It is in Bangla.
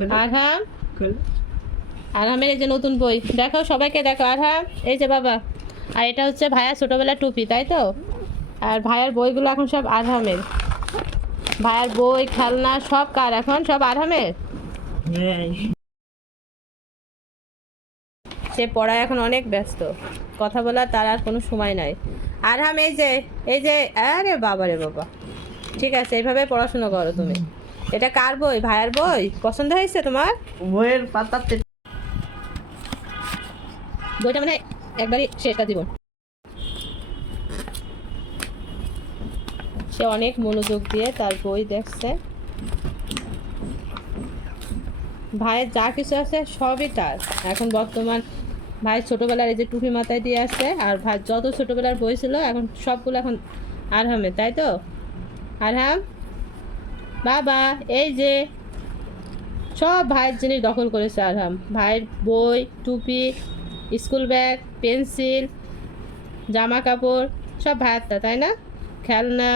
আরহাম, আরহামের এই যে নতুন বই, দেখাও সবাইকে, দেখো আরহাম, এই যে বাবা। আর এটা হচ্ছে ভাইয়ার ছোটোবেলার টুপি, তাই তো? আর ভাইয়ার বইগুলো এখন সব আরহামের। ভাইয়ার বই, খেলনা সব কার এখন? সব আরহামের। সে পড়ায় এখন অনেক ব্যস্ত, কথা বলার তার আর কোনো সময় নাই। আরহাম, এই যে আরে বাবা রে বাবা, ঠিক আছে, এইভাবে পড়াশোনা করো তুমি। এটা কার বই? ভাইয়ার বই। পছন্দ হয়েছে তোমার? বইয়ের পাতাতে বইটা মানে একবারই শেষ তার জীবন। সে অনেক মনোযোগ দিয়ে তার বই দেখছে। ভাইয়ের যা কিছু আছে সবই তার এখন বর্তমান। ভাই ছোটোবেলার এই যে টুপি মাথায় দিয়ে আসছে, আর ভাই যত ছোটোবেলার বই ছিল এখন সবগুলো এখন আরহামের, তাই তো? আরহাম বাবা, এই যে সব ভাইয়ের জিনিস দখল করেছে আরহাম। ভাইয়ের বই, টুপি, স্কুল ব্যাগ, পেন্সিল, জামা কাপড় সব ভাইয়েরটা, তাই না? খেলনা